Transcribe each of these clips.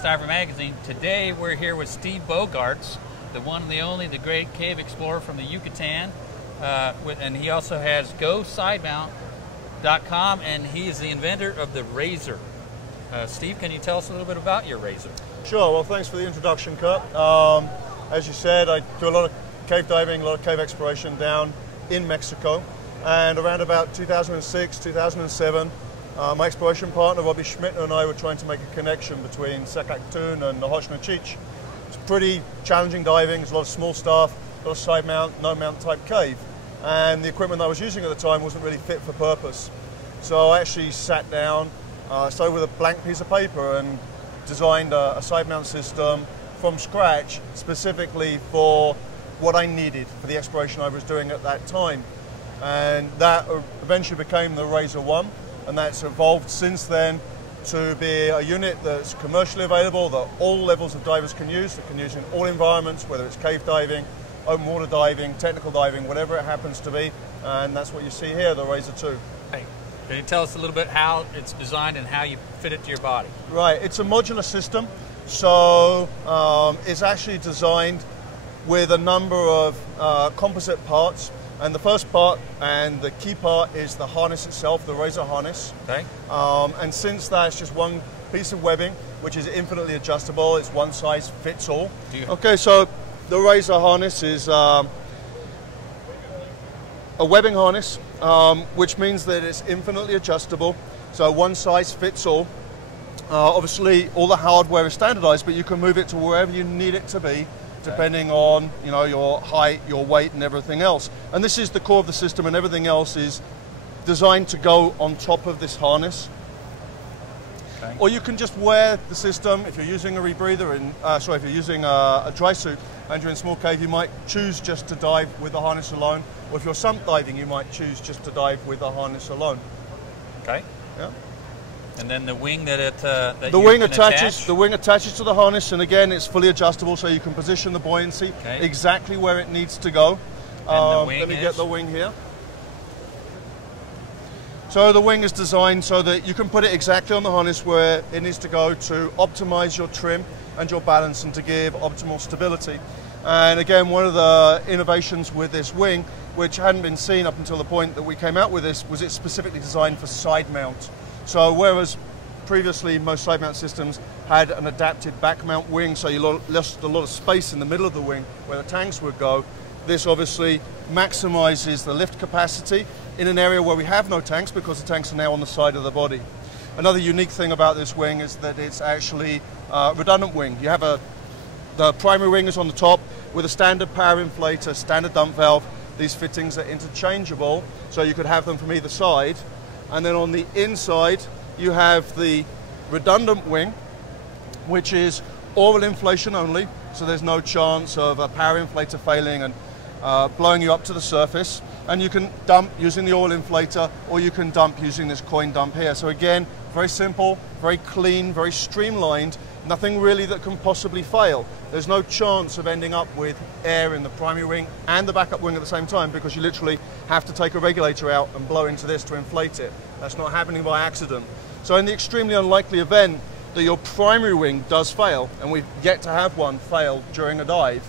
Advanced Diver Magazine. Today we're here with Steve Bogaerts, the one and the only, the great cave explorer from the Yucatan. And he also has GoSidemount.com, and he is the inventor of the Razor. Steve, can you tell us a little bit about your Razor? Sure, well thanks for the introduction, Curt. As you said, I do a lot of cave diving, a lot of cave exploration down in Mexico. And around about 2006, 2007, my exploration partner, Robbie Schmidt, and I were trying to make a connection between Secactun and Nahoshnachich. It's pretty challenging diving, there's a lot of small stuff, a lot of side mount, no mount type cave. And the equipment I was using at the time wasn't really fit for purpose. So I actually sat down, started with a blank piece of paper and designed a side mount system from scratch, specifically for what I needed for the exploration I was doing at that time. And that eventually became the Razor 1, and that's evolved since then to be a unit that's commercially available, that all levels of divers can use, that can use in all environments, whether it's cave diving, open water diving, technical diving, whatever it happens to be. And that's what you see here, the Razor 2. Hey, can you tell us a little bit how it's designed and how you fit it to your body? Right, it's a modular system, so it's actually designed with a number of composite parts. And the first part and the key part is the harness itself, the Razor harness. Okay. And since that's just one piece of webbing, which is infinitely adjustable, it's one size fits all. Okay, so the Razor harness is a webbing harness, which means that it's infinitely adjustable. So one size fits all. Obviously, all the hardware is standardized, but you can move it to wherever you need it to be, depending on your height, your weight, and everything else. And this is the core of the system, and everything else is designed to go on top of this harness. Okay. Or you can just wear the system if you're using a rebreather, if you're using a dry suit and you're in a small cave, you might choose just to dive with the harness alone. Or if you're sump diving, you might choose just to dive with the harness alone. Okay. Yeah. And then the wing that the wing attaches to the harness, and again it's fully adjustable, so you can position the buoyancy exactly where it needs to go. And the wing let me get the wing here. So the wing is designed so that you can put it exactly on the harness where it needs to go to optimize your trim and your balance and to give optimal stability. And again, one of the innovations with this wing, which hadn't been seen up until the point that we came out with this, was it's specifically designed for side mount. So whereas previously most side mount systems had an adapted back mount wing, so you lost a lot of space in the middle of the wing where the tanks would go, this obviously maximizes the lift capacity in an area where we have no tanks, because the tanks are now on the side of the body. Another unique thing about this wing is that it's actually a redundant wing. You have the primary wing is on the top with a standard power inflator, standard dump valve. These fittings are interchangeable, so you could have them from either side. And then on the inside, you have the redundant wing, which is oral inflation only, so there's no chance of a power inflator failing and blowing you up to the surface. And you can dump using the oil inflator, or you can dump using this coin dump here. So again, very simple, very clean, very streamlined, nothing really that can possibly fail. There's no chance of ending up with air in the primary wing and the backup wing at the same time, because you literally have to take a regulator out and blow into this to inflate it. That's not happening by accident. So in the extremely unlikely event that your primary wing does fail, and we've yet to have one fail during a dive,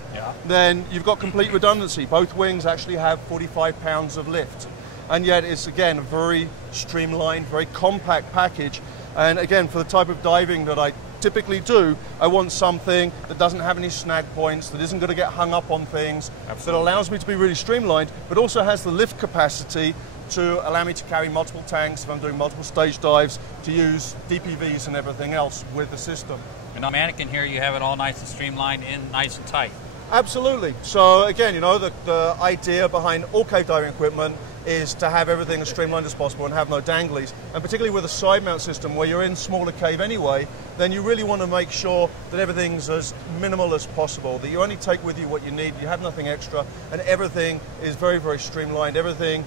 then you've got complete redundancy. Both wings actually have 45 pounds of lift. And yet it's, again, a very streamlined, very compact package. And again, for the type of diving that I typically do, I want something that doesn't have any snag points, that isn't going to get hung up on things, that allows me to be really streamlined, but also has the lift capacity to allow me to carry multiple tanks if I'm doing multiple stage dives, to use DPVs and everything else with the system. And on the mannequin here, you have it all nice and streamlined and nice and tight. Absolutely. So again, the idea behind all cave diving equipment is to have everything as streamlined as possible and have no danglies. And particularly with a side mount system where you're in smaller cave anyway, then you really want to make sure that everything's as minimal as possible, that you only take with you what you need, you have nothing extra, and everything is very, very streamlined. Everything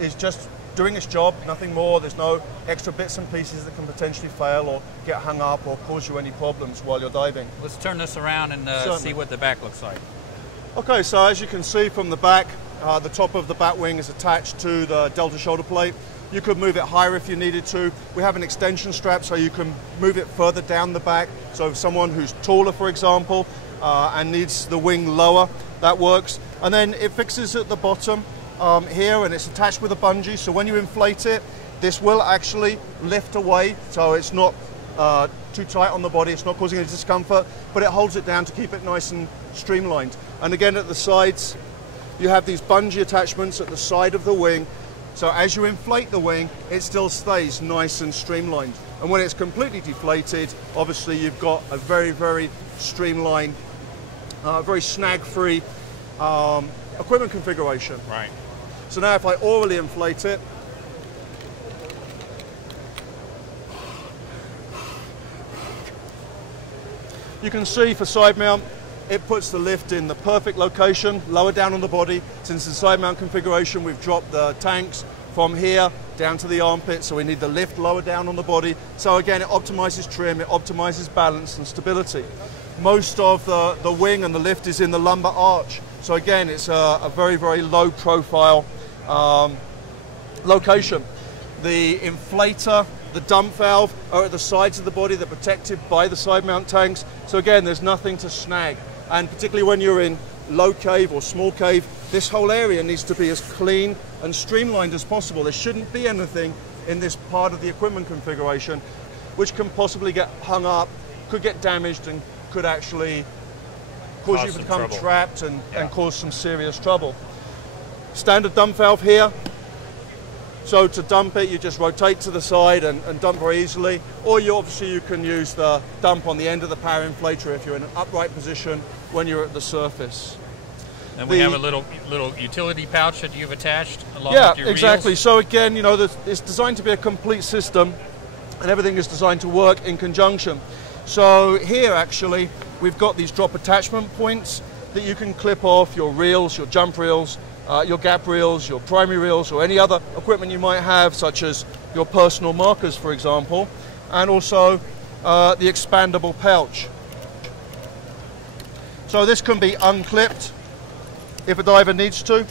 is just doing its job, nothing more. There's no extra bits and pieces that can potentially fail or get hung up or cause you any problems while you're diving. Let's turn this around and see what the back looks like. Okay, so as you can see from the back, the top of the bat wing is attached to the delta shoulder plate. You could move it higher if you needed to. We have an extension strap so you can move it further down the back. So if someone who's taller, for example, and needs the wing lower, that works. And then it fixes at the bottom here, and it's attached with a bungee. So when you inflate it, this will actually lift away. So it's not too tight on the body. It's not causing any discomfort, but it holds it down to keep it nice and streamlined. And again, at the sides, you have these bungee attachments at the side of the wing. So as you inflate the wing, it still stays nice and streamlined. And when it's completely deflated, obviously you've got a very, very streamlined, very snag-free equipment configuration. Right. So now if I orally inflate it, you can see for side mount, it puts the lift in the perfect location, lower down on the body. Since the side mount configuration, we've dropped the tanks from here down to the armpit, so we need the lift lower down on the body. So again, it optimizes trim, it optimizes balance and stability. Most of the wing and the lift is in the lumbar arch. So again, it's a very, very low profile location. The inflator, the dump valve are at the sides of the body. They're protected by the side mount tanks. So again, there's nothing to snag. And particularly when you're in low cave or small cave, this whole area needs to be as clean and streamlined as possible. There shouldn't be anything in this part of the equipment configuration which can possibly get hung up, could get damaged, and could actually cause you to become trapped and cause some serious trouble. Standard dump valve here. So to dump it, you just rotate to the side and dump very easily. Or obviously you can use the dump on the end of the power inflator if you're in an upright position when you're at the surface. And we have a little utility pouch that you've attached along with your exactly. reels. So again, you know, it's designed to be a complete system, and everything is designed to work in conjunction. So here actually, we've got these drop attachment points that you can clip off your reels, your jump reels, your gap reels, your primary reels, or any other equipment you might have, such as your personal markers, for example, and also the expandable pouch. So this can be unclipped if a diver needs to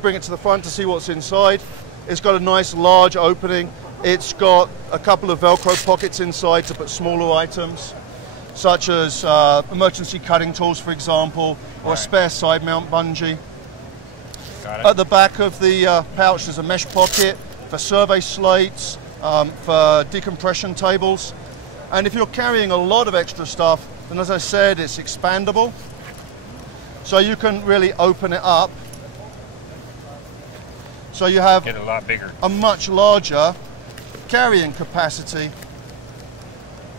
bring it to the front to see what's inside. It's got a nice large opening. It's got a couple of Velcro pockets inside to put smaller items, such as emergency cutting tools, for example, or a spare side mount bungee. At the back of the pouch there's a mesh pocket for survey slates, for decompression tables. And if you're carrying a lot of extra stuff, then as I said, it's expandable. So you can really open it up. So you have get a lot bigger, a much larger carrying capacity.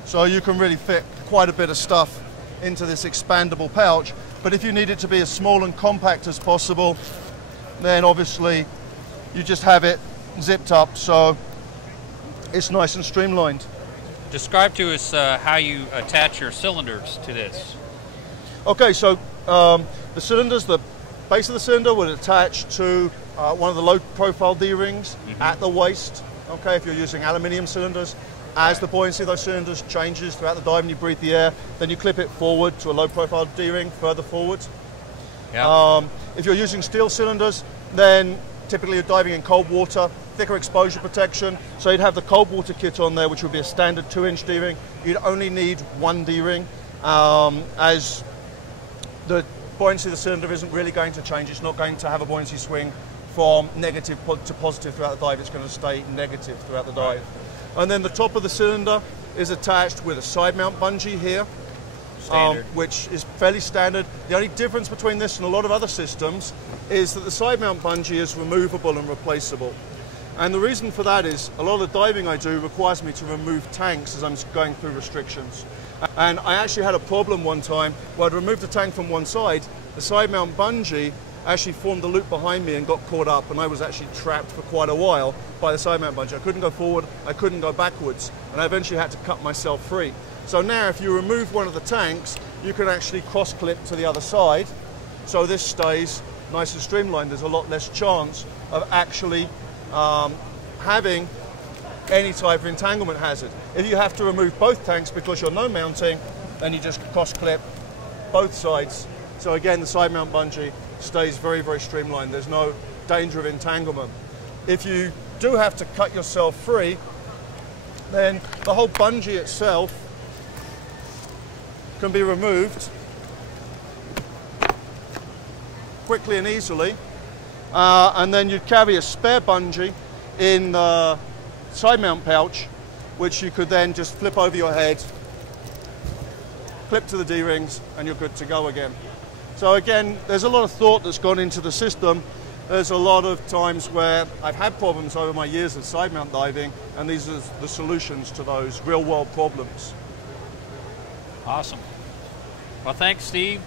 So you can really fit quite a bit of stuff into this expandable pouch. But if you need it to be as small and compact as possible, then obviously you just have it zipped up so it's nice and streamlined. Describe to us how you attach your cylinders to this. Okay, so the cylinders, the base of the cylinder would attach to one of the low profile D-rings at the waist. Okay, if you're using aluminium cylinders, as the buoyancy of those cylinders changes throughout the dive and you breathe the air, then you clip it forward to a low profile D-ring further forward. Yeah. If you're using steel cylinders, then typically you're diving in cold water, thicker exposure protection. So you'd have the cold water kit on there, which would be a standard 2-inch D-ring. You'd only need one D-ring, as the buoyancy of the cylinder isn't really going to change. It's not going to have a buoyancy swing from negative to positive throughout the dive. It's going to stay negative throughout the dive. And then the top of the cylinder is attached with a side mount bungee here, which is fairly standard. The only difference between this and a lot of other systems is that the side mount bungee is removable and replaceable. And the reason for that is a lot of the diving I do requires me to remove tanks as I'm going through restrictions. And I actually had a problem one time where I'd removed the tank from one side, the side mount bungee actually formed the loop behind me and got caught up, and I was actually trapped for quite a while by the side mount bungee. I couldn't go forward, I couldn't go backwards, and I eventually had to cut myself free. So now if you remove one of the tanks, you can actually cross clip to the other side, so this stays nice and streamlined. There's a lot less chance of actually having any type of entanglement hazard. If you have to remove both tanks because you're no mounting, then you just cross clip both sides. So again, the side mount bungee stays very, very streamlined. There's no danger of entanglement. If you do have to cut yourself free, then the whole bungee itself can be removed quickly and easily, and then you'd carry a spare bungee in the side mount pouch, which you could then just flip over your head, clip to the D-rings, and you're good to go again. So again, there's a lot of thought that's gone into the system. There's a lot of times where I've had problems over my years of side mount diving, and these are the solutions to those real world problems. Awesome. Well, thanks, Steve.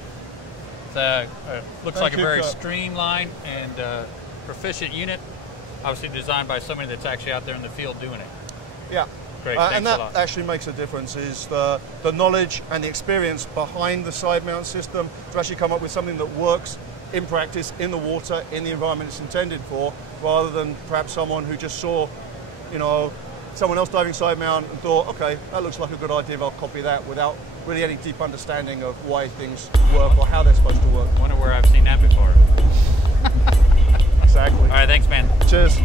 Looks like a very streamlined and proficient unit, obviously designed by somebody that's actually out there in the field doing it. Yeah. Great, and that actually makes a difference, is the knowledge and the experience behind the side mount system to actually come up with something that works in practice, in the water, in the environment it's intended for, rather than perhaps someone who just saw, you know, someone else diving side mount and thought, okay, that looks like a good idea, I'll copy that, without really any deep understanding of why things work or how they're supposed to work. Wonder where I've seen that before. Exactly. All right, thanks, man. Cheers.